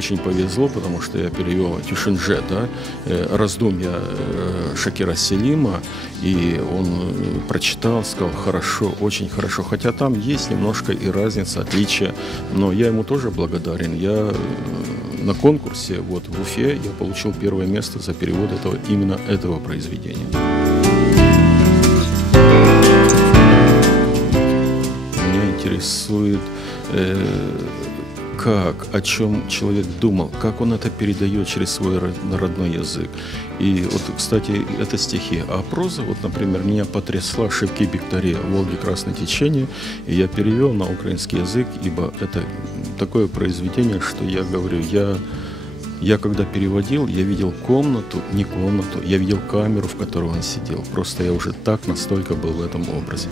очень повезло, потому что я перевел Тюшинже, да, раздумья Шакира Селима, и он прочитал, сказал: хорошо, очень хорошо. Хотя там есть немножко и разница, отличия, но я ему тоже благодарен. Я на конкурсе вот в Уфе я получил первое место за перевод именно этого произведения. Меня интересует, о чем человек думал, как он это передает через свой родной язык. И вот, кстати, это стихи. А проза, вот, например, меня потрясла «Шибки Бектаре», «Волги красное течение», и я перевел на украинский язык, ибо это такое произведение, что я говорю, я когда переводил, я видел комнату, не комнату, я видел камеру, в которой он сидел. Просто я уже настолько был в этом образе.